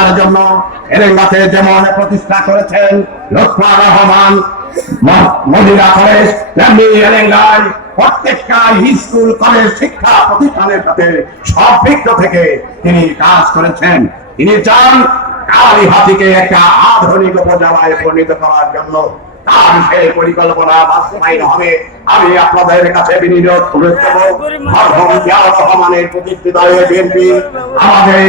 প্রতিষ্ঠার জন্য এরেঙ্গাতে যেমন প্রতিষ্ঠা করেছেন লক্ষ্মণ রহমান মহিলা কলেজ তেমনি এরেঙ্গায় প্রত্যেকটা স্কুল কলেজ শিক্ষা প্রতিষ্ঠানের সাথে সম্পৃক্ত থেকে তিনি কাজ করেছেন। তিনি চান কালীহাতিকে একটা আধুনিক উপজেলায় পরিণত করার জন্য। তার সেই পরিকল্পনা বাস্তবায়ন হবে। আমি আপনাদের কাছে বিনিয়োগ করে দেব। রহমানের প্রতিষ্ঠিত বিএনপি আমাদের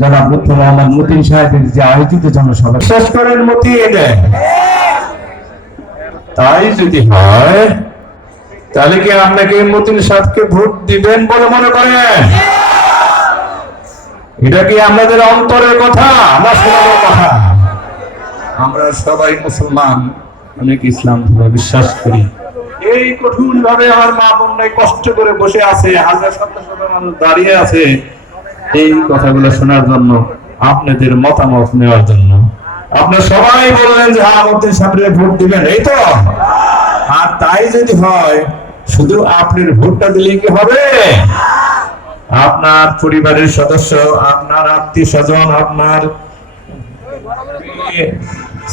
মোহাম্মদ সাহেবের যে আয়োজিত জনসভা। করেন তাই যদি হয়, তাহলে কি আপনাকে মতিন সাহেবকে ভোট দিবেন বলে মনে করেন? এটা কি আমাদের অন্তরের কথা কথা? আমরা সবাই মুসলমান, অনেক ইসলাম ধর্মে বিশ্বাস করি। এই কঠিন ভাবে আমার মা বোনরাই কষ্ট করে বসে আছে, হাজার শত শত মানুষ দাঁড়িয়ে আছে। এই কথাগুলো শোনার জন্য, আপনাদের মতামত নেওয়ার জন্য। আপনারা সবাই বললেন যে হ্যাঁ মধ্যে সামনে ভোট দিবেন। এই তো। আর তাই যদি হয়, শুধু আপনার ভোটটা দিলে কি হবে? আপনার পরিবারের সদস্য, আপনার আত্মীয় স্বজন আপনার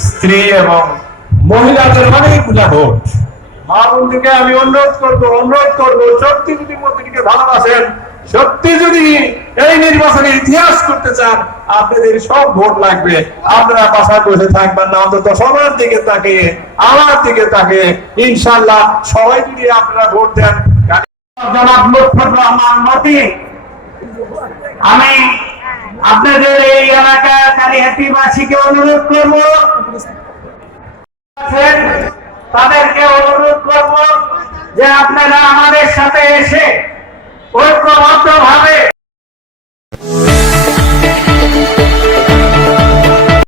স্ত্রী এবং মহিলাদের অনেকগুলা ভোট। মা বোনদিকে আমি অনুরোধ করব অনুরোধ করব, সত্যি যদি মোদীকে ভালোবাসেন সত্যি যদি এই নির্বাচনে ইতিহাস করতে চান, আপনাদের সব ভোট লাগবে। আপনারা বাসায় বসে থাকবেন না, অন্তত সবার দিকে তাকিয়ে, আমার দিকে তাকিয়ে ইনশাল্লাহ সবাই যদি আপনারা ভোট দেন আমি আপনাদের এই কালীহাটিবাসীকে অনুরোধ করব। তাদেরকে অনুরোধ করব যে আপনারা আমাদের সাথে এসে ঐক্যবদ্ধ ভাবে